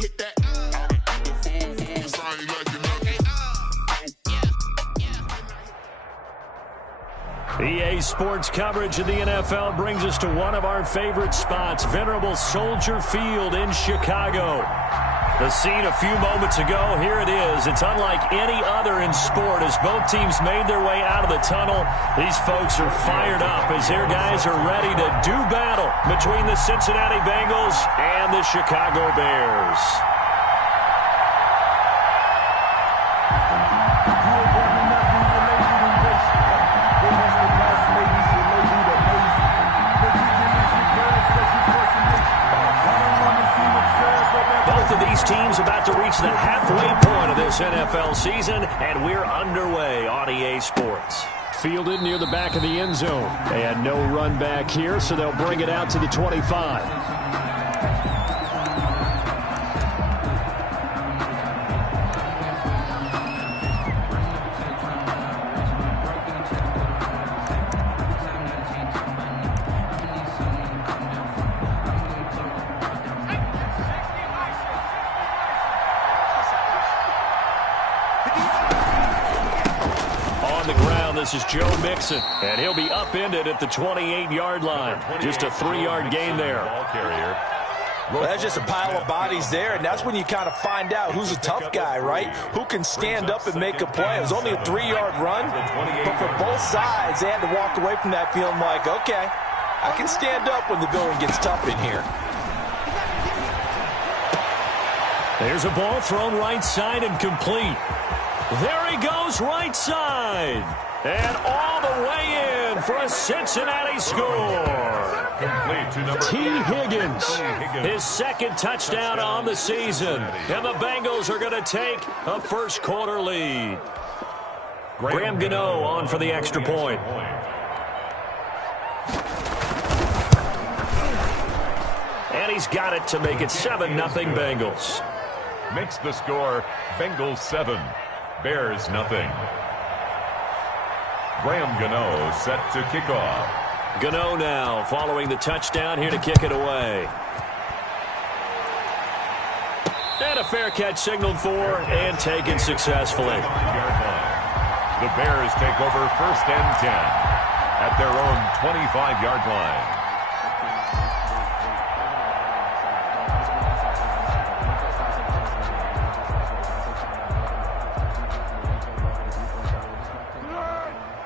hit that. EA Sports coverage of the NFL brings us to one of our favorite spots, venerable Soldier Field in Chicago. The scene a few moments ago, here it is. It's unlike any other in sport as both teams made their way out of the tunnel. These folks are fired up as their guys are ready to do battle between the Cincinnati Bengals and the Chicago Bears. These teams about to reach the halfway point of this NFL season, and we're underway on EA Sports. Fielded near the back of the end zone, and no run back here, so they'll bring it out to the 25. This is Joe Mixon, and he'll be upended at the 28-yard line. Just a 3-yard gain there. Well, that's just a pile of bodies there, and that's when you kind of find out who's a tough guy, right? Who can stand up and make a play. It was only a 3-yard run, but for both sides, they had to walk away from that feeling like, okay, I can stand up when the going gets tough in here. There's a ball thrown right side and complete. There he goes right side. And all the way in for a Cincinnati score. T. Higgins, his second touchdown on the season. And the Bengals are going to take a first-quarter lead. Graham Gano on for the extra point. And he's got it to make it 7-0 Bengals. Makes the score Bengals 7, Bears nothing. Graham Gano set to kick off. Gano now following the touchdown here to kick it away. And a fair catch signaled for and taken successfully. The Bears take over 1st and 10 at their own 25-yard line.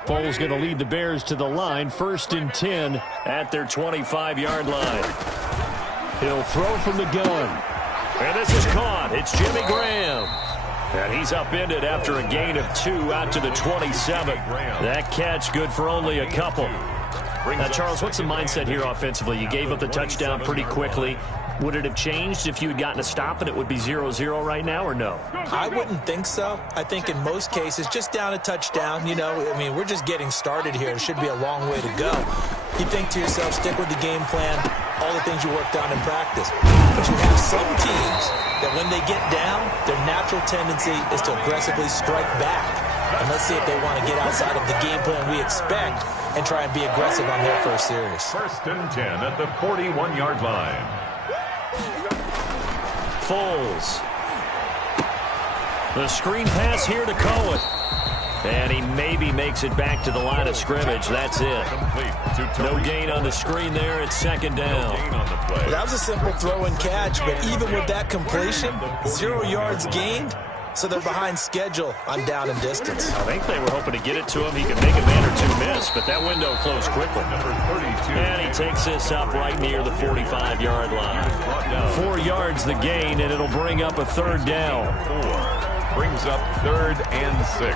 Foles going to lead the Bears to the line, 1st and 10 at their 25-yard line. He'll throw from the gun. And this is caught. It's Jimmy Graham. And he's upended after a gain of 2 out to the 27. That catch good for only a couple. Now, Charles, what's the mindset here offensively? You gave up the touchdown pretty quickly. Would it have changed if you had gotten a stop and it would be 0-0 right now, or no? I wouldn't think so. I think in most cases, just down a touchdown, you know, I mean, we're just getting started here. It should be a long way to go. You think to yourself, stick with the game plan, all the things you worked on in practice. But you have some teams that when they get down, their natural tendency is to aggressively strike back. And let's see if they want to get outside of the game plan we expect and try and be aggressive on their first series. 1st and 10 at the 41-yard line. Foles. The screen pass here to Cohen. And he maybe makes it back to the line of scrimmage. That's it. No gain on the screen there. It's 2nd down. Well, that was a simple throw and catch, but even with that completion, 0 yards gained. So they're behind schedule on down and distance. I think they were hoping to get it to him. He could make a man or two miss, but that window closed quickly. And he takes this up right near the 45-yard line. 4 yards the gain, and it'll bring up a 3rd down. 4 brings up 3rd and 6.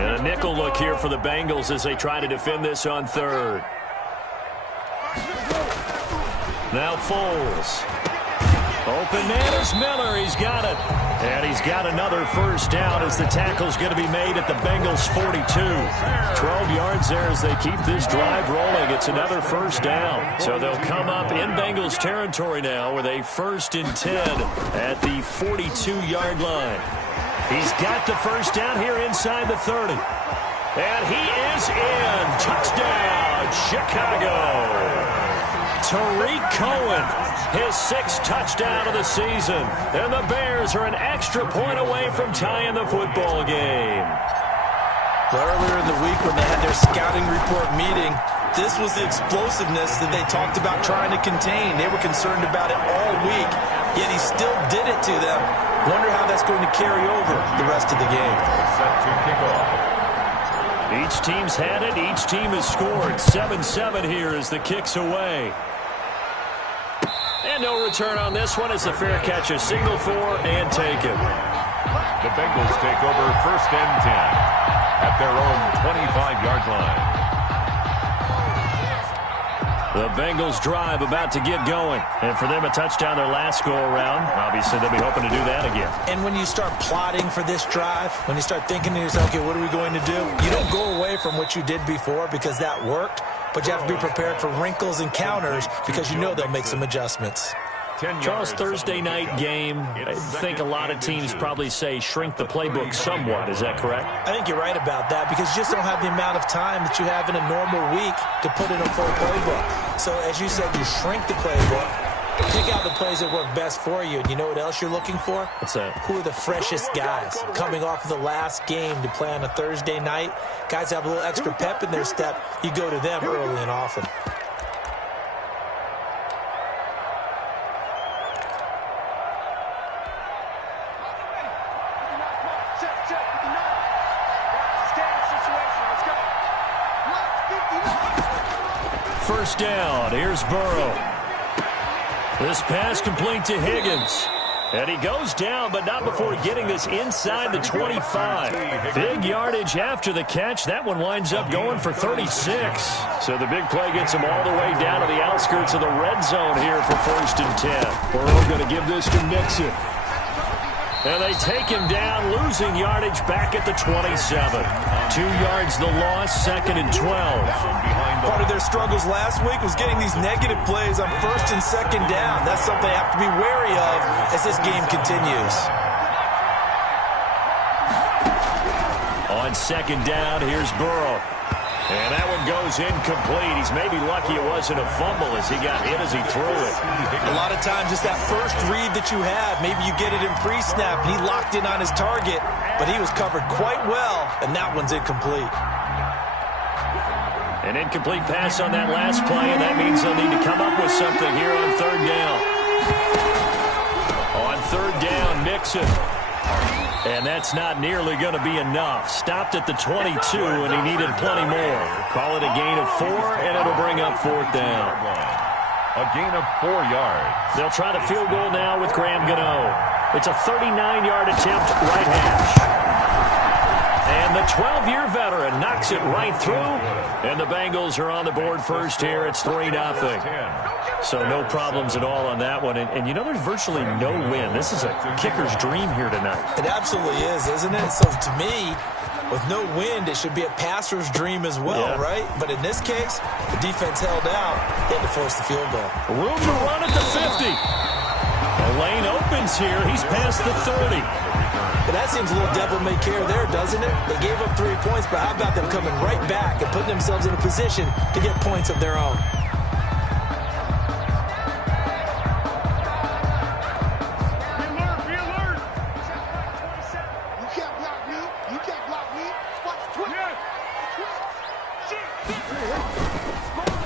And a nickel look here for the Bengals as they try to defend this on 3rd. Now Foles. Open man is Miller. He's got it. And he's got another 1st down as the tackle's going to be made at the Bengals 42. 12 yards there as they keep this drive rolling. It's another 1st down. So they'll come up in Bengals territory now with a 1st and 10 at the 42-yard line. He's got the 1st down here inside the 30. And he is in. Touchdown, Chicago. Tariq Cohen, his 6th touchdown of the season. And the Bears are an extra point away from tying the football game. Earlier in the week when they had their scouting report meeting, this was the explosiveness that they talked about trying to contain. They were concerned about it all week, yet he still did it to them. Wonder how that's going to carry over the rest of the game. Set to kick off. Each team's had it. Each team has scored. 7-7 here as the kick's away. And no return on this one. It's a fair catch, a signal for and taken. The Bengals take over 1st and 10 at their own 25-yard line. The Bengals drive about to get going. And for them, a touchdown their last go-around. Obviously, they'll be hoping to do that again. And when you start plotting for this drive, when you start thinking to yourself, okay, what are we going to do? You don't go away from what you did before because that worked, but you have to be prepared for wrinkles and counters because you know they'll make some adjustments. Charles, Thursday night game, I think a lot of teams probably say shrink the playbook somewhat. Is that correct? I think you're right about that because you just don't have the amount of time that you have in a normal week to put in a full playbook. So as you said, you shrink the playbook, pick out the plays that work best for you. And you know what else you're looking for? What's that? Who are the freshest guys coming off of the last game to play on a Thursday night? Guys have a little extra pep in their step. You go to them early and often. First down. Here's Burrow. This pass complete to Higgins. And he goes down, but not before getting this inside the 25. Big yardage after the catch. That one winds up going for 36. So the big play gets him all the way down to the outskirts of the red zone here for 1st and 10. Burrow going to give this to Mixon. And they take him down, losing yardage back at the 27. 2 yards the loss, 2nd and 12. Part of their struggles last week was getting these negative plays on 1st and 2nd down. That's something they have to be wary of as this game continues. On 2nd down, here's Burrow. And that one goes incomplete. He's maybe lucky it wasn't a fumble as he got hit as he threw it. A lot of times it's that first read that you have. Maybe you get it in pre-snap and he locked in on his target, but he was covered quite well, and that one's incomplete. An incomplete pass on that last play, and that means they'll need to come up with something here on 3rd down. On 3rd down, Mixon. And that's not nearly going to be enough. Stopped at the 22, and he needed plenty more. Call it a gain of 4, and it'll bring up 4th down. A gain of 4 yards. They'll try the field goal now with Graham Gano. It's a 39-yard attempt, right hash. And the 12-year veteran knocks it right through. And the Bengals are on the board first here. It's 3-0. So no problems at all on that one. And you know, there's virtually no win. This is a kicker's dream here tonight. It absolutely is, isn't it? So to me, with no wind, it should be a passer's dream as well, right? But in this case, the defense held out. They had to force the field goal. Room to run at the 50. The lane opens here. He's past the 30. But that seems a little devil-may-care there, doesn't it? They gave up 3 points, but how about them coming right back and putting themselves in a position to get points of their own?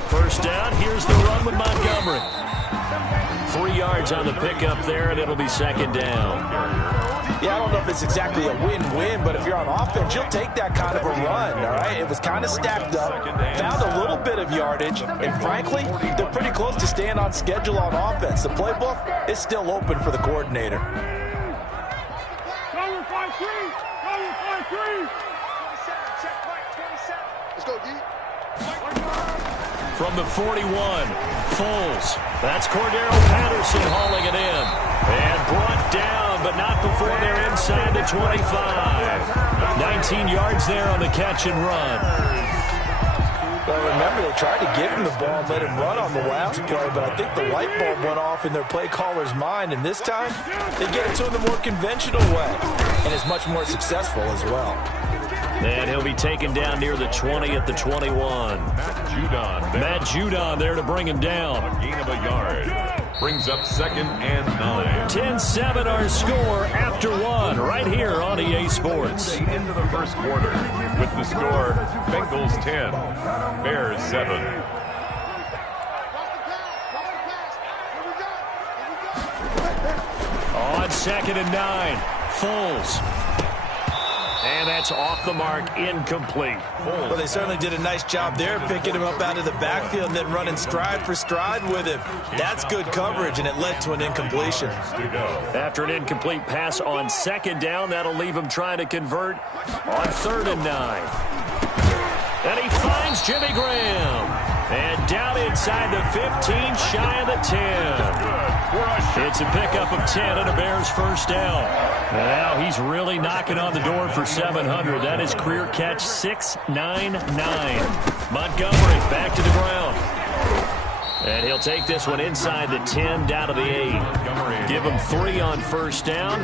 First down, here's the run with Montgomery. 3 yards on the pickup there, and it'll be 2nd down. Yeah, I don't know if it's exactly a win-win, but if you're on offense, you'll take that kind of a run, all right? It was kind of stacked up, found a little bit of yardage, and frankly, they're pretty close to staying on schedule on offense. The playbook is still open for the coordinator. Cover 5-3! Cover 5-3! 27, check Mike, 27. Let's go, D. From the 41, Foles. That's Cordero Patterson hauling it in. And brought down, but not before they're inside the 25. 19 yards there on the catch and run. Well, remember, they tried to give him the ball and let him run on the last play, but I think the light bulb went off in their play caller's mind, and this time, they get it to him the more conventional way, and it's much more successful as well. And he'll be taken down near the 20 at the 21. Matt Judon there to bring him down. A gain of a yard. Brings up 2nd and 9. 10-7 our score after one right here on EA Sports. Into the first quarter with the score Bengals 10, Bears 7. On 2nd and 9, Foles. And that's off the mark, incomplete. Well, they certainly did a nice job there, picking him up out of the backfield and then running stride for stride with him. That's good coverage, and it led to an incompletion. After an incomplete pass on 2nd down, that'll leave him trying to convert on 3rd and 9. And he finds Jimmy Graham. And down inside the 15, shy of the 10. It's a pickup of 10 and a Bears first down. And now he's really knocking on the door for 700. That is career catch 699. Montgomery back to the ground. And he'll take this one inside the 10, down to the 8. Give him 3 on first down.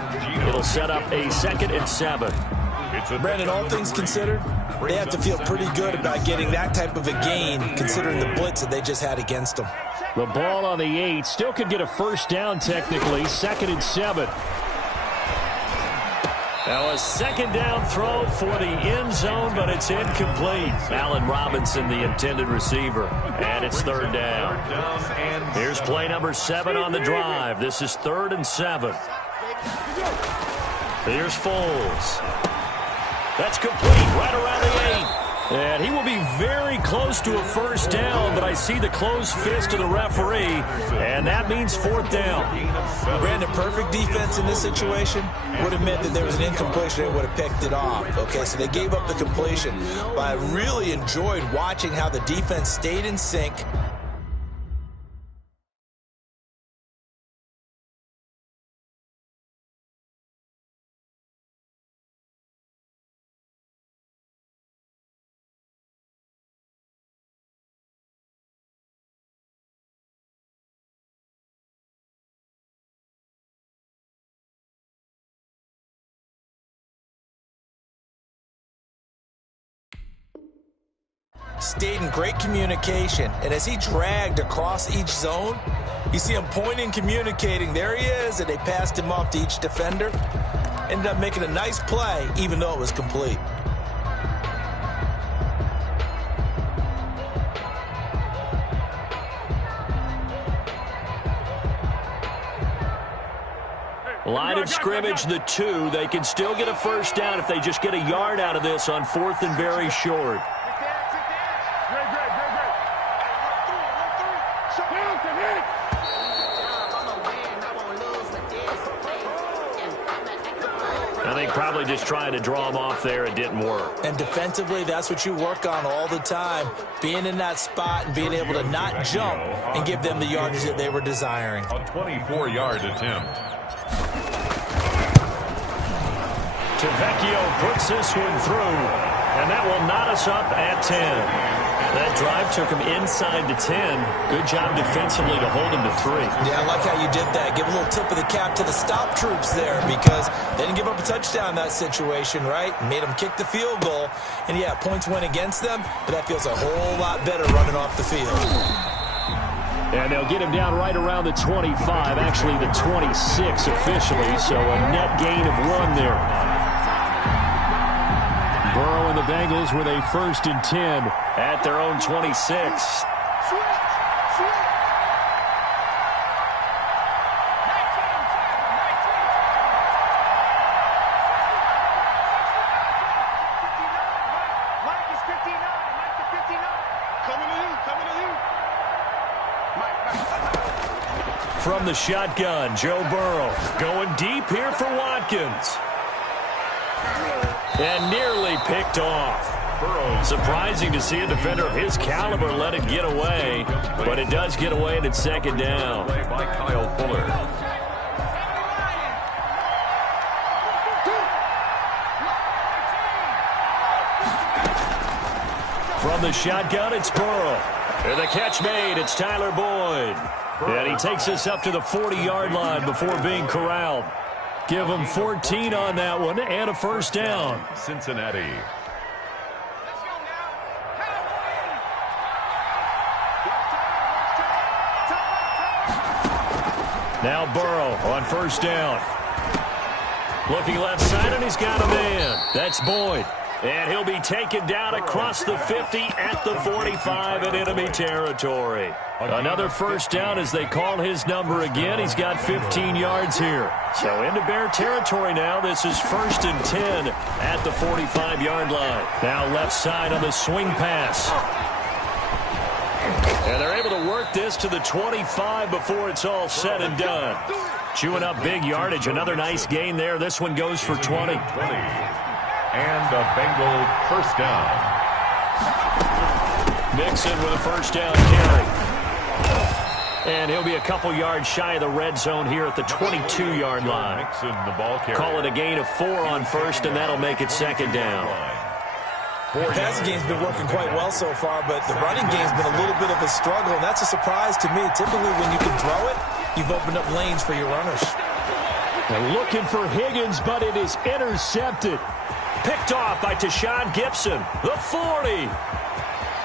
It'll set up a 2nd and 7. Brandon, all things considered, they have to feel pretty good about getting that type of a gain, considering the blitz that they just had against them. The ball on the 8. Still could get a first down technically. 2nd and 7. Now a 2nd down throw for the end zone, but it's incomplete. Allen Robinson, the intended receiver. And it's 3rd down. Here's play number 7 on the drive. This is 3rd and 7. Here's Foles. That's complete right around the 8. And he will be very close to a first down, but I see the closed fist of the referee, and that means 4th down. Brandon, perfect defense in this situation would have meant that there was an incompletion and would have picked it off. Okay, so they gave up the completion, but I really enjoyed watching how the defense stayed in sync. Stayed in great communication, and as he dragged across each zone, you see him pointing, communicating. There he is, and they passed him off to each defender. Ended up making a nice play, even though it was complete. Line of scrimmage, the 2. They can still get a first down if they just get a yard out of this on 4th and very short. I think probably just trying to draw him off there. It didn't work. And defensively, that's what you work on all the time. Being in that spot and being able to not jump and give them the yardage that they were desiring. A 24-yard attempt. Tavecchio puts this one through, and that will knot us up at 10. That drive took him inside the 10. Good job defensively to hold him to 3. Yeah, I like how you did that. Give a little tip of the cap to the stop troops there, because they didn't give up a touchdown in that situation, right? Made them kick the field goal. And, yeah, points went against them, but that feels a whole lot better running off the field. And they'll get him down right around the 25, actually the 26 officially, so a net gain of 1 there. Burrow and the Bengals with a 1st and 10 at their own 26. From the shotgun, Joe Burrow going deep here for Watkins. And nearly picked off. Surprising to see a defender of his caliber let it get away, but it does get away and it's 2nd down. By Kyle Fuller. From the shotgun, it's Burrow. And the catch made, it's Tyler Boyd. And he takes us up to the 40-yard line before being corralled. Give him 14 on that one and a first down. Cincinnati. Now Burrow on first down. Looking left side, and he's got a man. That's Boyd. And he'll be taken down across the 50 at the 45 in enemy territory. Another first down as they call his number again. He's got 15 yards here. So into Bear territory now. This is 1st and 10 at the 45-yard line. Now left side on the swing pass. And they're able to work this to the 25 before it's all said and done. Chewing up big yardage. Another nice gain there. This one goes for 20. And a Bengal first down. Mixon with a first down carry. And he'll be a couple yards shy of the red zone here at the 22-yard line. Mixon, the ball carrier. Call it a gain of 4 on first, and that'll make it second down. The passing game's been working quite well so far, but the running game's been a little bit of a struggle, and that's a surprise to me. Typically, when you can throw it, you've opened up lanes for your runners. They're looking for Higgins, but it is intercepted. Picked off by Tashawn Gibson. The 40,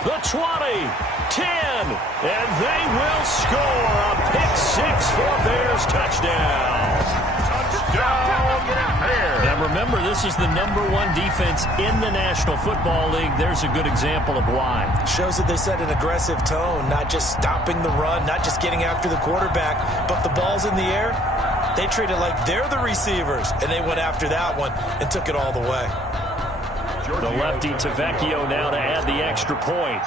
the 20, 10, and they will score a pick-6 for Bears touchdown. Touchdown, Bears. Now remember, this is the #1 defense in the National Football League. There's a good example of why. Shows that they set an aggressive tone, not just stopping the run, not just getting after the quarterback, but the ball's in the air. They treat it like they're the receivers, and they went after that one and took it all the way. The lefty Tavecchio now to add the extra point.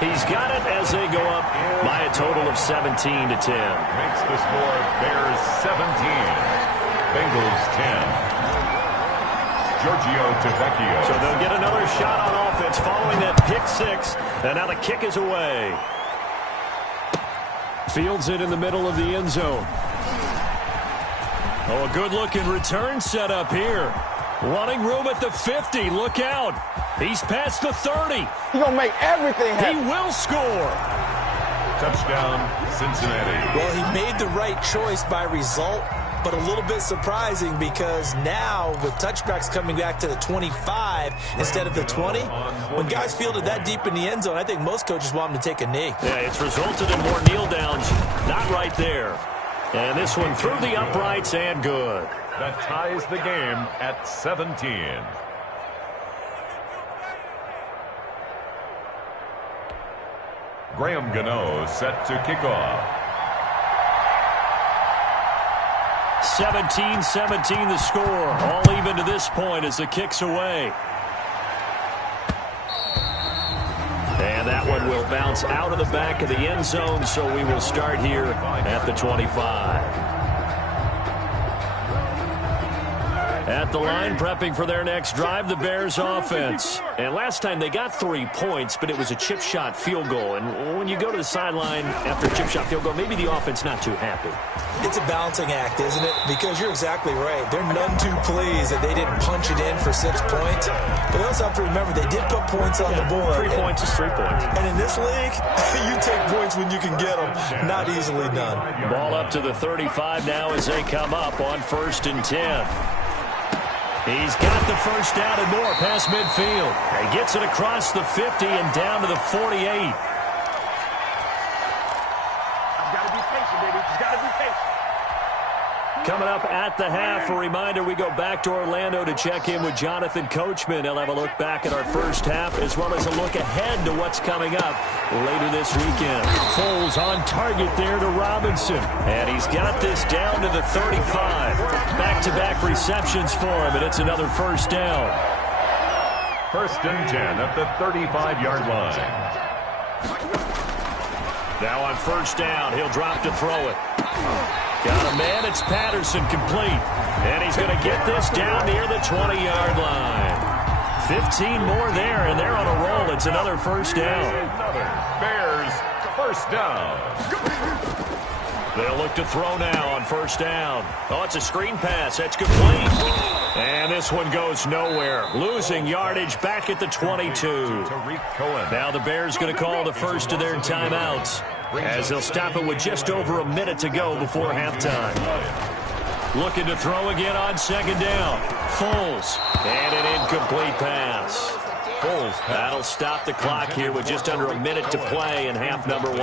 He's got it as they go up by a total of 17-10. Makes the score Bears 17, Bengals 10. Giorgio Tavecchio. So they'll get another shot on offense following that pick-6, and now the kick is away. Fields it in the middle of the end zone. Oh, a good-looking return set up here. Running room at the 50. Look out. He's past the 30. He's going to make everything happen. He will score. Touchdown, Cincinnati. Well, he made the right choice by result, but a little bit surprising because now with touchbacks coming back to the 25 instead of the 20, when guys fielded that deep in the end zone, I think most coaches want them to take a knee. Yeah, it's resulted in more kneel downs. Not right there. And this one through the uprights and good. That ties the game at 17. Graham Gano set to kick off. 17-17 the score. All even to this point as the kick's away. And that one will bounce out of the back of the end zone, so we will start here at the 25. At the line, prepping for their next drive, the Bears offense. And last time they got 3 points, but it was a chip shot field goal. And when you go to the sideline after a chip shot field goal, maybe the offense not too happy. It's a balancing act, isn't it? Because you're exactly right. They're none too pleased that they didn't punch it in for 6 points. But they also have to remember they did put points on the board. 3 points is 3 points. And in this league, you take points when you can get them. Not easily done. Ball up to the 35 now as they come up on 1st and 10. He's got the first down and more past midfield. He gets it across the 50 and down to the 48. I've got to be patient, baby. Just got to be patient. Coming up at the half, a reminder, we go back to Orlando to check in with Jonathan Coachman. He'll have a look back at our first half as well as a look ahead to what's coming up later this weekend. Foles on target there to Robinson. And he's got this down to the 35. Back-to-back receptions for him, and it's another first down. 1st and 10 at the 35-yard line. Now on first down, he'll drop to throw it. Got a man, it's Patterson complete. And he's going to get this down near the 20-yard line. 15 more there, and they're on a roll. It's another first down. Another Bears first down. They'll look to throw now on first down. Oh, it's a screen pass. That's complete. And this one goes nowhere. Losing yardage back at the 22. Tariq Cohen. Now the Bears going to call the first of their timeouts as they'll stop it with just over a minute to go before halftime. Looking to throw again on second down. Foles. And an incomplete pass. That'll stop the clock here with just under a minute to play in half number 1.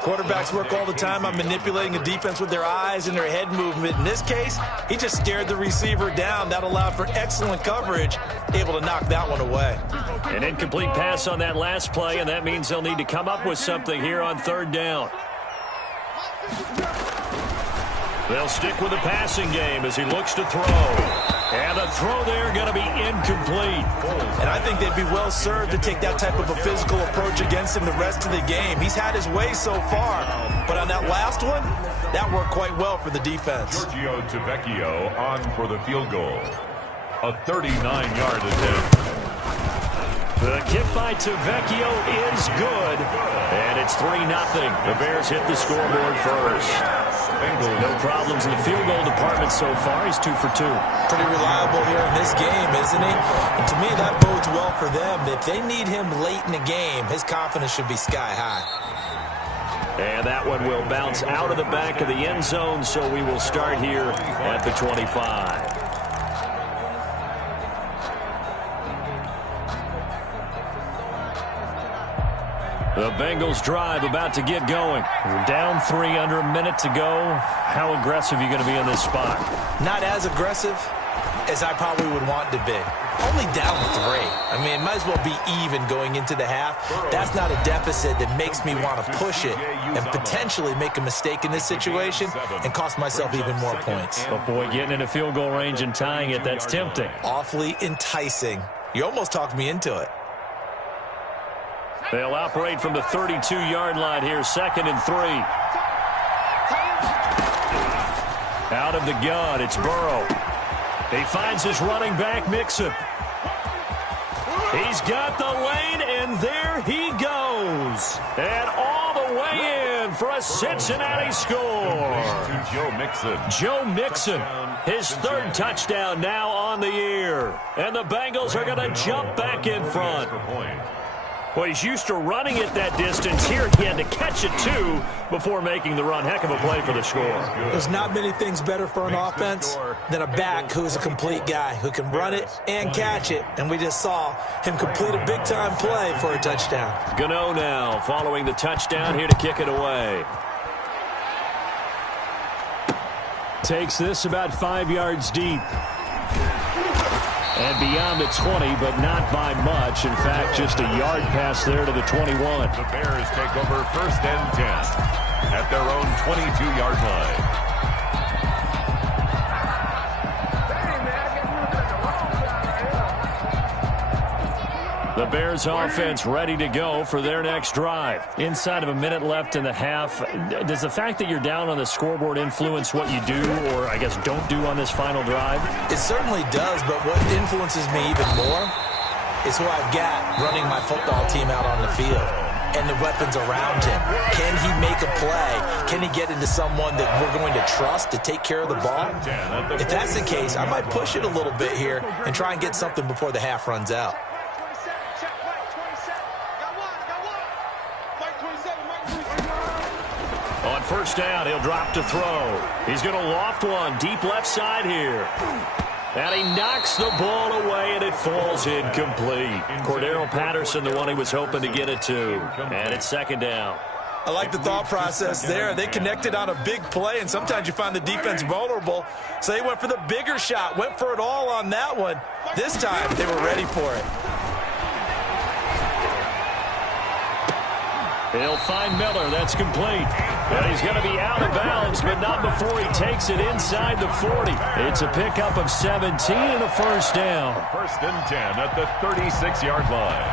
Quarterbacks work all the time on manipulating the defense with their eyes and their head movement. In this case, he just stared the receiver down. That allowed for excellent coverage, able to knock that one away. An incomplete pass on that last play, and that means they'll need to come up with something here on 3rd down. They'll stick with the passing game as he looks to throw. And the throw there going to be incomplete. And I think they'd be well served to take that type of a physical approach against him the rest of the game. He's had his way so far, but on that last one, that worked quite well for the defense. Giorgio Tavecchio on for the field goal. A 39-yard attempt. The kick by Tavecchio is good, and it's 3-0. The Bears hit the scoreboard first. No problems in the field goal department so far. He's 2 for 2. Pretty reliable here in this game, isn't he? And to me, that bodes well for them. If they need him late in the game, his confidence should be sky high. And that one will bounce out of the back of the end zone, so we will start here at the 25. The Bengals drive about to get going. We're down 3, under a minute to go. How aggressive are you going to be in this spot? Not as aggressive as I probably would want to be. Only down 3. I mean, it might as well be even going into the half. That's not a deficit that makes me want to push it and potentially make a mistake in this situation and cost myself even more points. But boy, getting into field goal range and tying it, that's tempting. Awfully enticing. You almost talked me into it. They'll operate from the 32-yard line here, 2nd and 3. Out of the gun, it's Burrow. He finds his running back, Mixon. He's got the lane, and there he goes. And all the way in for a Cincinnati score. To Joe Mixon. Joe Mixon, his 3rd touchdown now on the year. And the Bengals are going to jump back in front. Well, he's used to running it that distance. Here he had to catch it, too, before making the run. Heck of a play for the score. There's not many things better for an offense than a back who's a complete guy, who can run it and catch it. And we just saw him complete a big-time play for a touchdown. Gano now following the touchdown here to kick it away. Takes this about 5 yards deep. And beyond the 20, but not by much. In fact, just a yard pass there to the 21. The Bears take over 1st and 10 at their own 22-yard line. The Bears offense ready to go for their next drive. Inside of a minute left in the half, does the fact that you're down on the scoreboard influence what you do, or I guess don't do on this final drive? It certainly does, but what influences me even more is who I've got running my football team out on the field and the weapons around him. Can he make a play? Can he get into someone that we're going to trust to take care of the ball? If that's the case, I might push it a little bit here and try and get something before the half runs out. On 1st down, he'll drop to throw. He's going to loft one deep left side here. And he knocks the ball away, and it falls incomplete. Cordero Patterson, the one he was hoping to get it to. And it's 2nd down. I like the thought process there. They connected on a big play, and sometimes you find the defense vulnerable. So they went for the bigger shot, went for it all on that one. This time, they were ready for it. He'll find Miller. That's complete. And he's going to be out of bounds, but not before he takes it inside the 40. It's a pickup of 17 and a 1st down. 1st and 10 at the 36-yard line.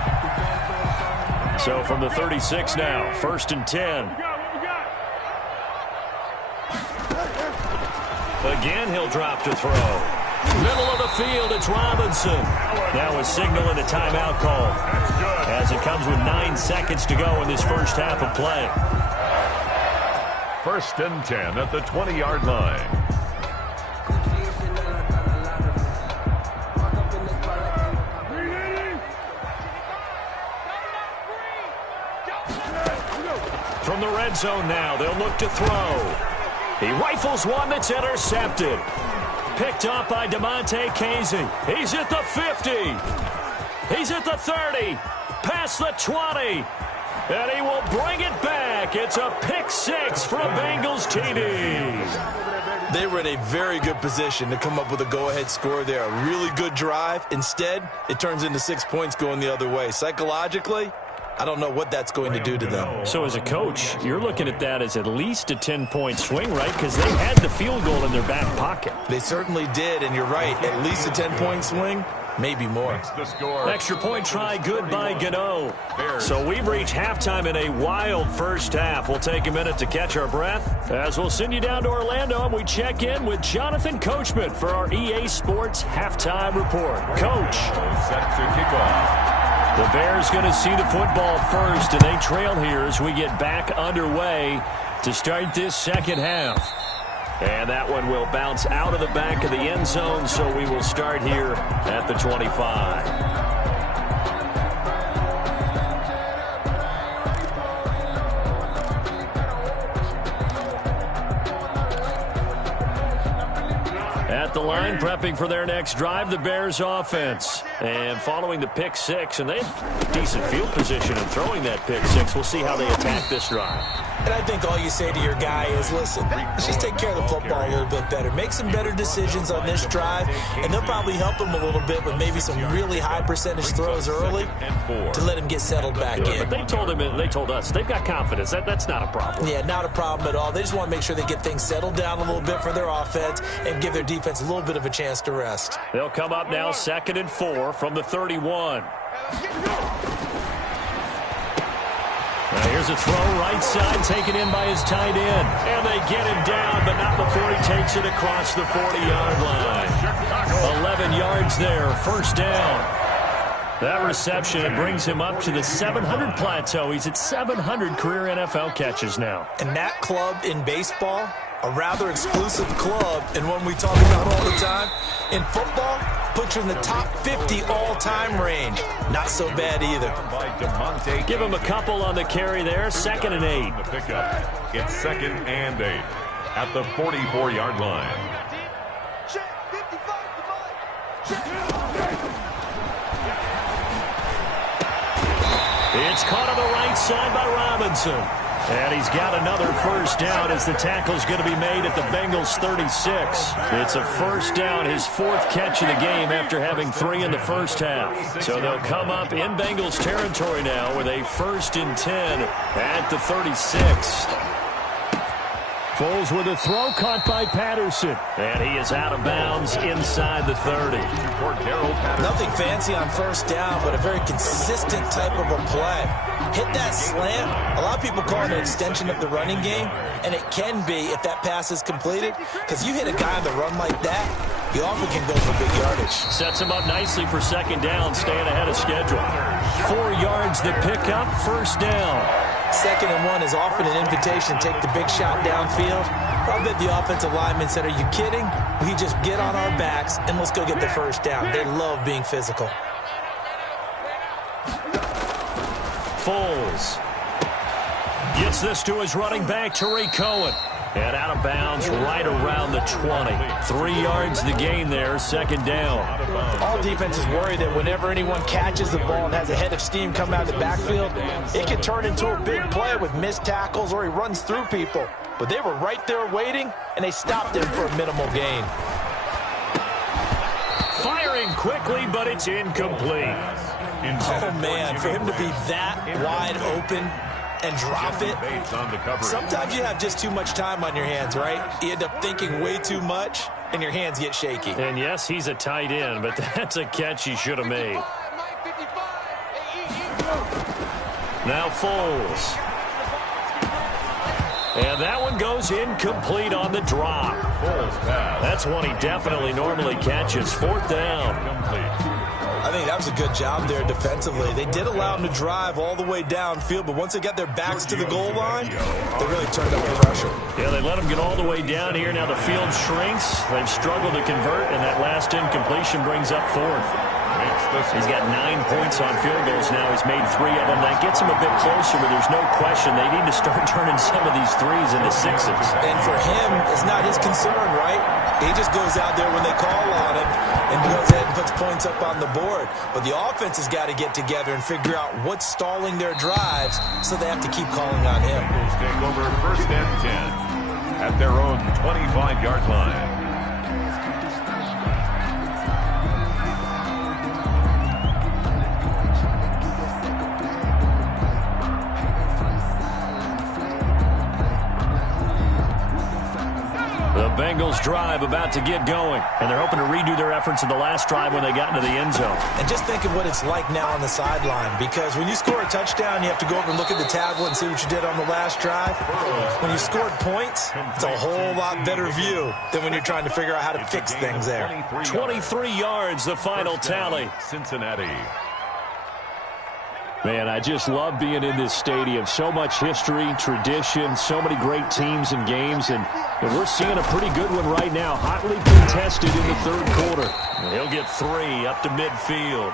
So from the 36 now, 1st and 10. Again, he'll drop to throw. Middle of the field, it's Robinson. Now a signal and a timeout call as it comes with 9 seconds to go in this first half of play. 1st and 10 at the 20-yard line. From the red zone now, they'll look to throw. He rifles one that's intercepted. Picked up by DeMonte Casey. He's at the 50. He's at the 30, past the 20, and he will bring it back. It's a pick six from Bengals TD. They were in a very good position to come up with a go-ahead score there. A really good drive. Instead, it turns into 6 points going the other way. Psychologically, I don't know what that's going to do to them. So as a coach, you're looking at that as at least a 10-point swing, right? Because they had the field goal in their back pocket. They certainly did, and you're right. At least a 10-point swing, maybe more. Extra point try, good by Gano. So we've reached halftime in a wild first half. We'll take a minute to catch our breath as we'll send you down to Orlando and we check in with Jonathan Coachman for our EA Sports Halftime Report. Coach. Set to kick off. The Bears going to see the football first, and they trail here as we get back underway to start this second half. And that one will bounce out of the back of the end zone, so we will start here at the 25. At the line, prepping for their next drive, the Bears offense. And following the pick six, and they have decent field position in throwing that pick six. We'll see how they attack this drive. And I think all you say to your guy is, listen, let's just take care of the football a little bit better. Make some better decisions on this drive, and they'll probably help him a little bit with maybe some really high percentage throws early to let him get settled back in. But they told him, and they told us, they've got confidence. That's not a problem. Yeah, not a problem at all. They just want to make sure they get things settled down a little bit for their offense and give their defense a little bit of a chance to rest. They'll come up now 2nd and 4 from the 31. Now here's a throw right side taken in by his tight end. And they get him down, but not before he takes it across the 40-yard line. 11 yards there, first down. That reception, it brings him up to the 700 plateau. He's at 700 career NFL catches now. And that club in baseball, a rather exclusive club, and one we talk about all the time. In football, puts you in the top 50 all-time range. Not so bad either. Give him a couple on the carry there. 2nd and 8. The pickup. It's 2nd and 8 at the 44-yard line. It's caught on the right side by Robinson. And he's got another first down as the tackle's going to be made at the Bengals 36. It's a first down, his 4th catch of the game after having 3 in the first half. So they'll come up in Bengals territory now with a 1st and 10 at the 36. Foles with a throw caught by Patterson. And he is out of bounds inside the 30. Nothing fancy on first down, but a very consistent type of a play. Hit that slant. A lot of people call it an extension of the running game, and it can be if that pass is completed, because you hit a guy on the run like that, you often can go for big yardage. Sets him up nicely for 2nd down, staying ahead of schedule. 4 yards the pickup, first down. 2nd and 1 is often an invitation to take the big shot downfield. I bet the offensive lineman said, are you kidding? We just get on our backs and let's go get the first down. They love being physical. Foles gets this to his running back, Tariq Cohen. And out of bounds right around the 20. 3 yards the gain there, 2nd down. All defenses worry that whenever anyone catches the ball and has a head of steam come out of the backfield, it can turn into a big play with missed tackles or he runs through people. But they were right there waiting, and they stopped him for a minimal gain. Firing quickly, but it's incomplete. Oh, man, for him to be that wide open and drop it. Sometimes you have just too much time on your hands, right? You end up thinking way too much, and your hands get shaky. And yes, he's a tight end, but that's a catch he should have made. Now Foles. And that one goes incomplete on the drop. That's one he definitely normally catches. 4th down. I think that was a good job there defensively. They did allow him to drive all the way downfield, but once they got their backs to the goal line, they really turned up the pressure. Yeah, they let him get all the way down here. Now the field shrinks. They've struggled to convert, and that last incompletion brings up 4th. He's got 9 points on field goals now. He's made 3 of them. That gets him a bit closer, but there's no question they need to start turning some of these threes into sixes. And for him, it's not his concern, right? He just goes out there when they call on him and goes ahead and puts points up on the board. But the offense has got to get together and figure out what's stalling their drives, so they have to keep calling on him. Bengals take over first and 10 at their own 25-yard line. The Bengals drive about to get going, and they're hoping to redo their efforts in the last drive when they got into the end zone. And just think of what it's like now on the sideline, because when you score a touchdown, you have to go over and look at the tablet and see what you did on the last drive. When you scored points, it's a whole lot better view than when you're trying to figure out how to fix things there. 23 yards, the final tally. Cincinnati. Man, I just love being in this stadium. So much history, tradition, so many great teams and games, and we're seeing a pretty good one right now, hotly contested in the third quarter. And he'll get 3 up to midfield.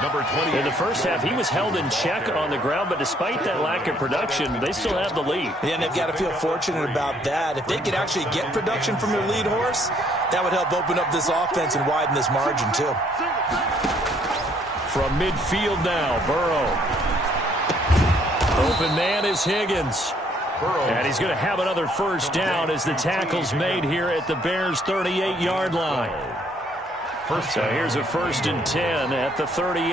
Number 20. In the first half, he was held in check on the ground, but despite that lack of production, they still have the lead. Yeah, and they've got to feel fortunate about that. If they could actually get production from their lead horse, that would help open up this offense and widen this margin, too. From midfield now, Burrow. Open man is Higgins. And he's going to have another first down as the tackle's made here at the Bears' 38-yard line. So here's a 1st and 10 at the 38.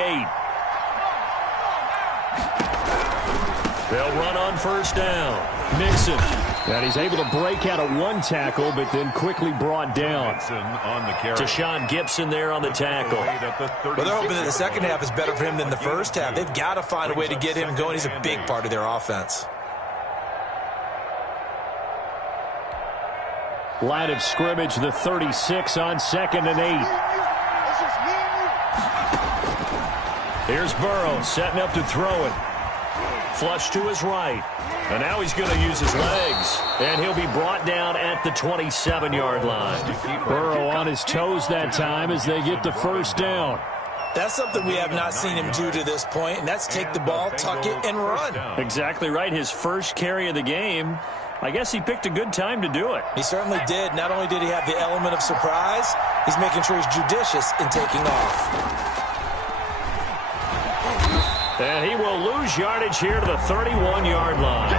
They'll run on first down. Mixon. And he's able to break out of one tackle, but then quickly brought down. Tashaun Gibson there on the tackle. Well, they're hoping that the second half is better for him than the first half. They've got to find a way to get him going. He's a big part of their offense. Line of scrimmage, the 36 on 2nd and 8. Here's Burrow setting up to throw it. Flush to his right. And now he's going to use his legs. And he'll be brought down at the 27-yard line. Burrow on his toes that time as they get the first down. That's something we have not seen him do to this point, and that's take the ball, tuck it, and run. Exactly right. His first carry of the game. I guess he picked a good time to do it. He certainly did. Not only did he have the element of surprise, he's making sure he's judicious in taking off. And he will lose yardage here to the 31-yard line.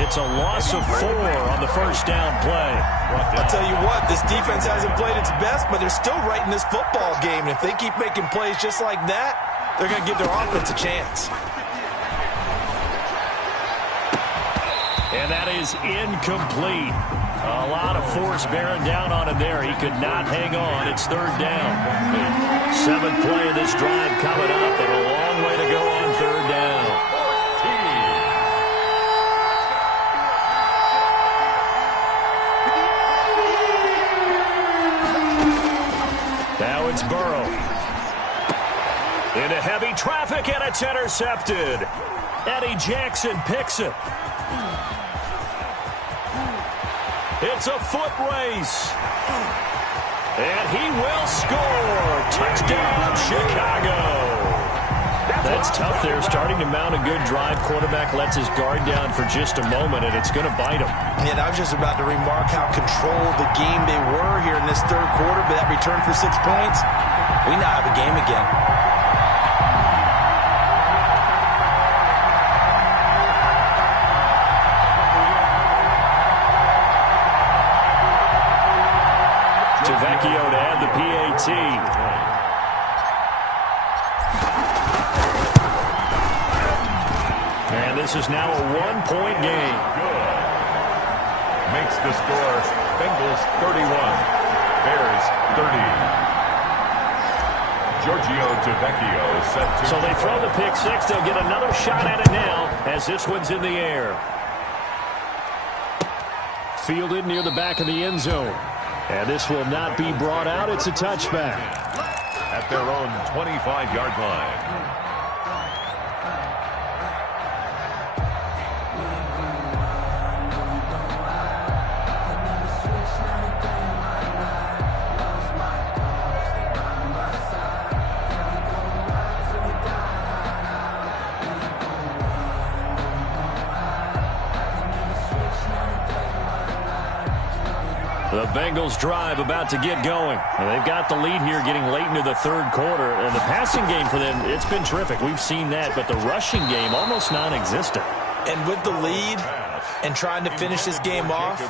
It's a loss of 4 on the first down play. I'll tell you what, this defense hasn't played its best, but they're still right in this football game. And if they keep making plays just like that, they're going to give their offense a chance. And that is incomplete. A lot of force bearing down on him there. He could not hang on. It's 3rd down. 7th play of this drive coming up, and a long way to go on 3rd down. Now it's Burrow. Into heavy traffic, and it's intercepted. Eddie Jackson picks it. It's a foot race. And he will score. Touchdown, Chicago. That's tough there. Starting to mount a good drive. Quarterback lets his guard down for just a moment, and it's going to bite him. And I was just about to remark how controlled the game they were here in this third quarter, but that return for 6 points, we now have a game again. Vecchio to add the PAT. And this is now a 1-point game. Good. Makes the score Bengals 31, Bears 30. Giorgio Tavecchio set to... So they throw the pick 6. They'll get another shot at it now as this one's in the air. Fielded near the back of the end zone. And this will not be brought out. It's a touchback. At their own 25-yard line. The Bengals drive about to get going. And they've got the lead here getting late into the third quarter. And the passing game for them, it's been terrific. We've seen that. But the rushing game, almost non-existent. And with the lead and trying to finish this game off,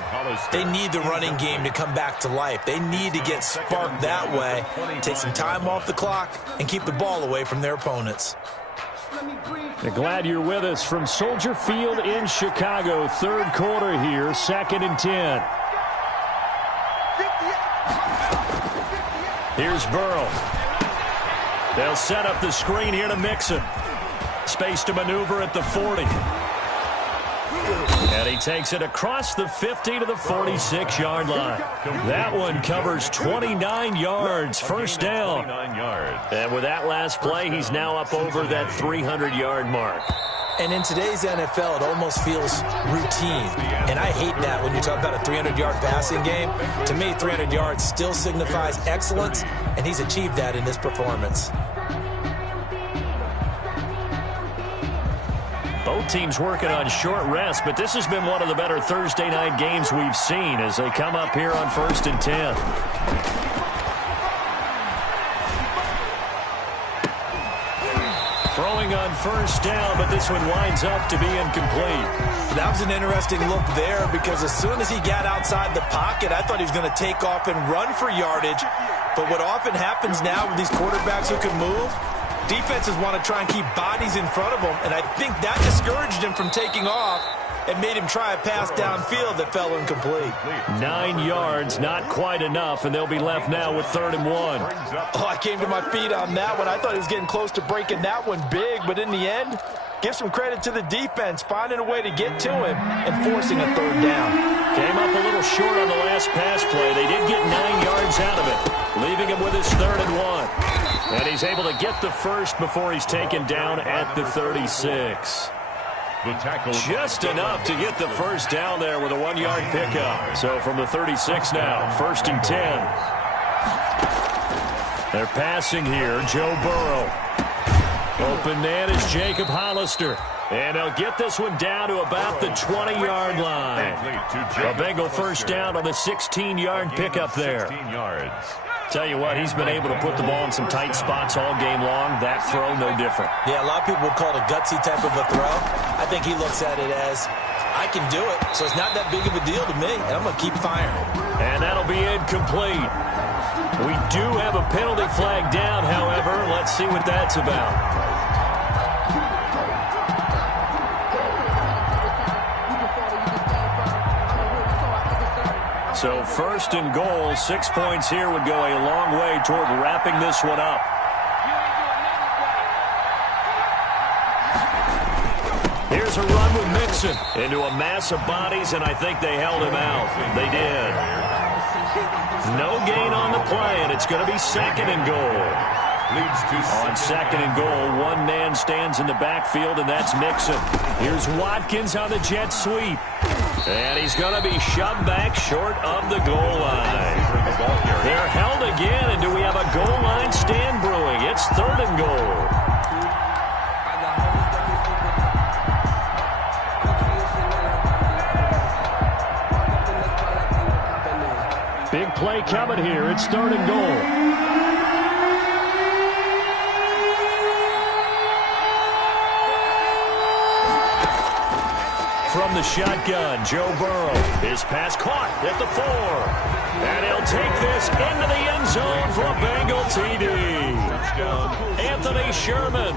they need the running game to come back to life. They need to get sparked that way, take some time off the clock, and keep the ball away from their opponents. Glad you're with us from Soldier Field in Chicago. Third quarter here, 2nd and 10. Here's Burrow. They'll set up the screen here to Mixon. Space to maneuver at the 40. And he takes it across the 50 to the 46-yard line. That one covers 29 yards, first down. And with that last play, he's now up over that 300-yard mark. And in today's NFL, it almost feels routine. And I hate that when you talk about a 300-yard passing game. To me, 300 yards still signifies excellence, and he's achieved that in this performance. Both teams working on short rest, but this has been one of the better Thursday night games we've seen as they come up here on 1st and 10. Throwing on first down, but this one winds up to be incomplete. That was an interesting look there because as soon as he got outside the pocket, I thought he was going to take off and run for yardage. But what often happens now with these quarterbacks who can move, defenses want to try and keep bodies in front of them, and I think that discouraged him from taking off and made him try a pass downfield that fell incomplete. 9 yards, not quite enough, and they'll be left now with 3rd and 1. Oh, I came to my feet on that one. I thought he was getting close to breaking that one big, but in the end, give some credit to the defense, finding a way to get to him and forcing a 3rd down. Came up a little short on the last pass play. They did get 9 yards out of it, leaving him with his 3rd and 1. And he's able to get the first before he's taken down at the 36. Just enough to get the first down there with a 1-yard pickup. So from the 36 now, 1st and 10. They're passing here, Joe Burrow. Open man is Jacob Hollister. And they'll get this one down to about the 20-yard line. A Bengal first down on the 16-yard pickup there. Tell you what, he's been able to put the ball in some tight spots all game long. That throw, no different. Yeah, a lot of people would call it a gutsy type of a throw. I think he looks at it as, I can do it, so it's not that big of a deal to me, and I'm going to keep firing. And that'll be incomplete. We do have a penalty flag down, however. Let's see what that's about. So 1st and goal, 6 points here would go a long way toward wrapping this one up. Here's a run with Mixon into a mass of bodies, and I think they held him out. They did. No gain on the play, and it's going to be 2nd and goal. On 2nd and goal, one man stands in the backfield, and that's Mixon. Here's Watkins on the jet sweep. And he's going to be shoved back short of the goal line. They're held again, and do we have a goal line stand brewing? It's 3rd and goal. Big play coming here. It's 3rd and goal. From the shotgun, Joe Burrow. His pass caught at the 4. And he'll take this into the end zone for a Bengal TD. Anthony Sherman,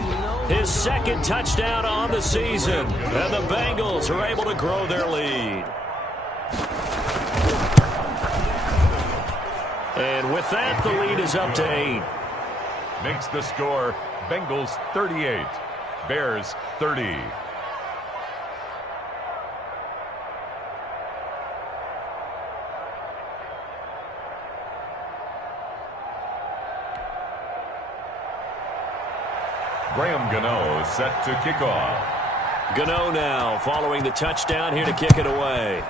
his 2nd touchdown on the season. And the Bengals are able to grow their lead. And with that, the lead is up to 8. Makes the score Bengals 38, Bears 30. Graham Gano set to kick off. Gano now following the touchdown here to kick it away.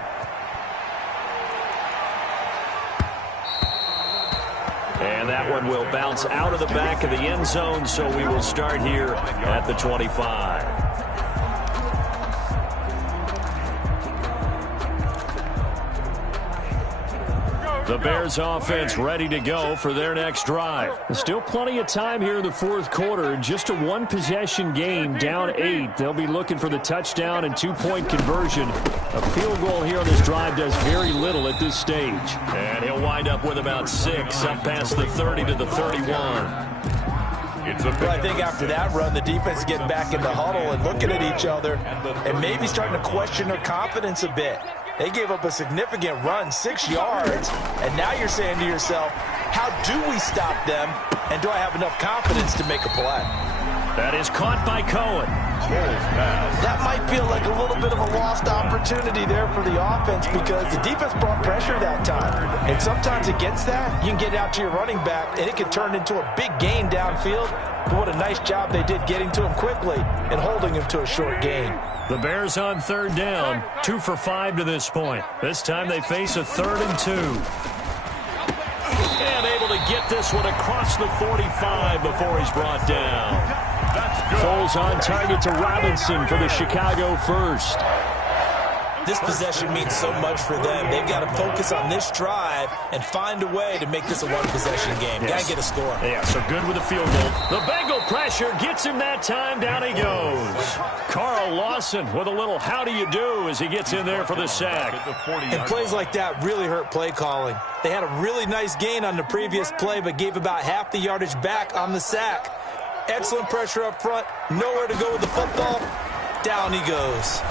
And that one will bounce out of the back of the end zone, so we will start here at the 25. The Bears offense ready to go for their next drive. There's still plenty of time here in the fourth quarter. Just a one-possession game, down 8. They'll be looking for the touchdown and 2-point conversion. A field goal here on this drive does very little at this stage. And he'll wind up with about 6, up past the 30 to the 31. Well, I think after that run, the defense is getting back in the huddle and looking at each other and maybe starting to question their confidence a bit. They gave up a significant run, 6 yards, and now you're saying to yourself, how do we stop them, and do I have enough confidence to make a play? That is caught by Cohen. That might feel like a little bit of a lost opportunity there for the offense because the defense brought pressure that time. And sometimes against that, you can get out to your running back, and it can turn into a big gain downfield. But what a nice job they did getting to him quickly and holding him to a short gain. The Bears on third down, 2 for 5 to this point. This time they face a 3rd and 2. And able to get this one across the 45 before he's brought down. Foles on target to Robinson for the Chicago first. This possession means so much for them. They've got to focus on this drive and find a way to make this a one-possession game. Yes. Got to get a score. Yeah, so good with the field goal. The Bengal pressure gets him that time. Down he goes. Carl Lawson with a little how do you do as he gets in there for the sack. And plays like that really hurt play calling. They had a really nice gain on the previous play, but gave about half the yardage back on the sack. Excellent pressure up front. Nowhere to go with the football. Down he goes.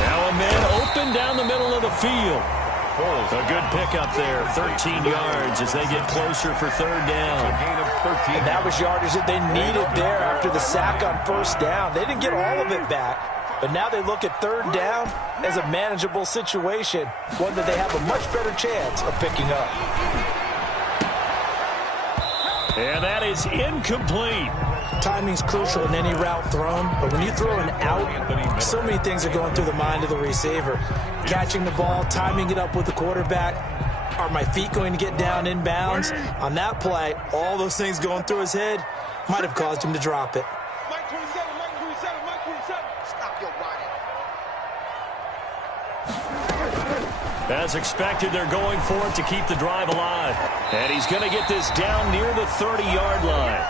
Now a man open down the middle of the field. A good pickup there, 13 yards as they get closer for third down. And that was yardage that they needed there after the sack on first down. They didn't get all of it back, but now they look at third down as a manageable situation, one that they have a much better chance of picking up. And that is incomplete. Timing's crucial in any route thrown, but when you throw an out, so many things are going through the mind of the receiver. Catching the ball, timing it up with the quarterback. Are my feet going to get down in bounds? On that play, all those things going through his head might have caused him to drop it. Mike 27, Mike 27, Mike 27. Stop your running. As expected, they're going for it to keep the drive alive. And he's going to get this down near the 30-yard line.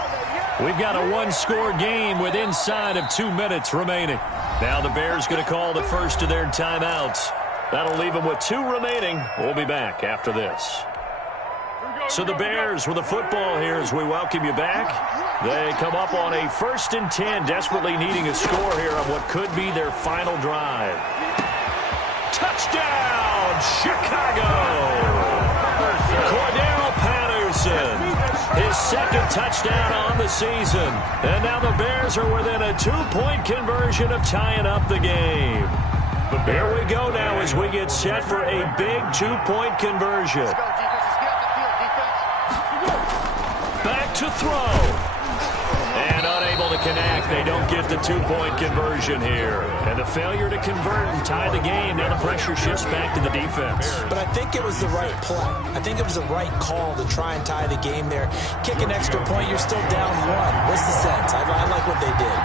We've got a one-score game with inside of 2 minutes remaining. Now the Bears going to call the first of their timeouts. That'll leave them with 2 remaining. We'll be back after this. So the Bears with the football here as we welcome you back. They come up on a 1st and 10, desperately needing a score here on what could be their final drive. Touchdown, Chicago! Cordell Patterson. His 2nd touchdown on the season. And now the Bears are within a 2-point conversion of tying up the game. Here we go now as we get set for a big 2-point conversion. Back to throw. And unable to connect. They don't get the 2-point conversion here. And the failure to convert and tie the game. Now the pressure shifts back to the defense. But I think it was the right play. I think it was the right call to try and tie the game there. Kick an extra point, you're still down 1. What's the sense? I like what they did.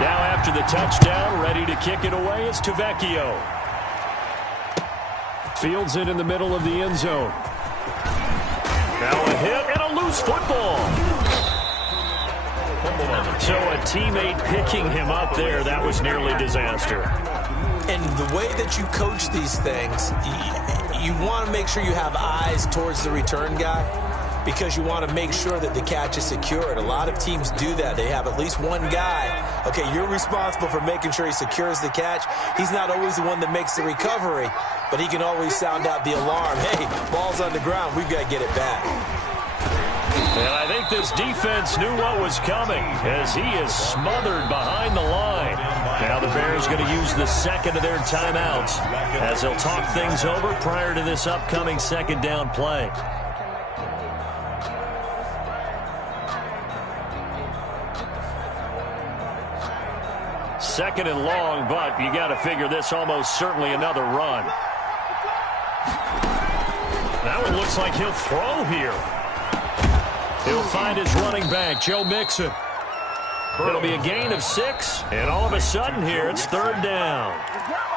Now after the touchdown, ready to kick it away is Tavecchio. Fields it in the middle of the end zone. Now a hit and a loose football. So a teammate picking him up there, that was nearly disaster. And the way that you coach these things, you want to make sure you have eyes towards the return guy because you want to make sure that the catch is secured. A lot of teams do that. They have at least one guy. Okay, you're responsible for making sure he secures the catch. He's not always the one that makes the recovery, but he can always sound out the alarm. Hey, ball's on the ground. We've got to get it back. And I think this defense knew what was coming as he is smothered behind the line. Now the Bears going to use the 2nd of their timeouts as they'll talk things over prior to this upcoming 2nd down play. Second and long, but you got to figure this almost certainly another run. That one looks like he'll throw here. He'll find his running back, Joe Mixon. It'll be a gain of 6, and all of a sudden here, it's 3rd down.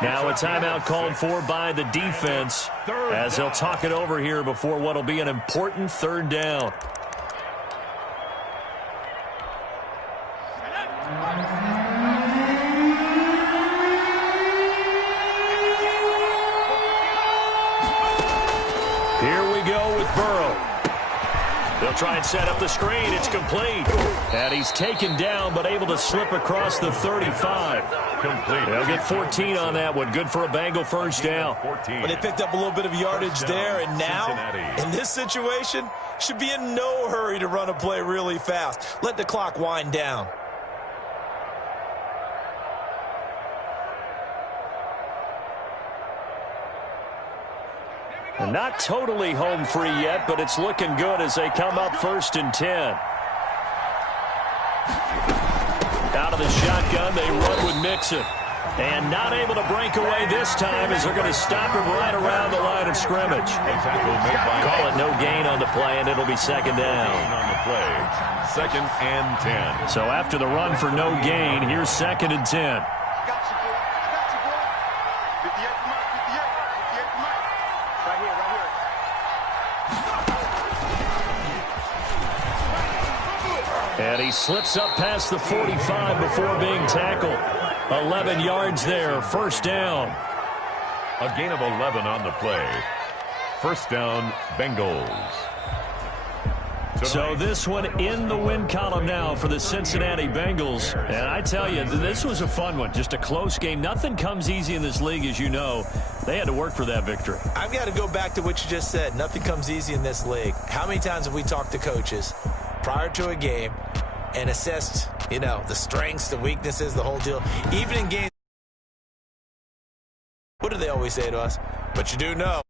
Now a timeout called for by the defense as they'll talk it over here before what will be an important 3rd down. Here we go with Burrow. They'll try and set up the screen. It's complete. And he's taken down but able to slip across the 35. Complete. They'll get 14 on that one. Good for a Bengal first down. 14. But they picked up a little bit of yardage there, and now, in this situation, should be in no hurry to run a play really fast. Let the clock wind down. And not totally home free yet, but it's looking good as they come up 1st and 10. Out of the shotgun, they run with Mixon. And not able to break away this time as they're going to stop him right around the line of scrimmage. Call it no gain on the play, and it'll be 2nd down. On the play, 2nd and 10. So after the run for no gain, here's 2nd and 10. And he slips up past the 45 before being tackled. 11 yards there, 1st down. A gain of 11 on the play. 1st down, Bengals. So this one in the win column now for the Cincinnati Bengals. And I tell you, this was a fun one. Just a close game. Nothing comes easy in this league, as you know. They had to work for that victory. I've got to go back to what you just said. Nothing comes easy in this league. How many times have we talked to coaches prior to a game and assessed, the strengths, the weaknesses, the whole deal? Even in games, what do they always say to us? But you do know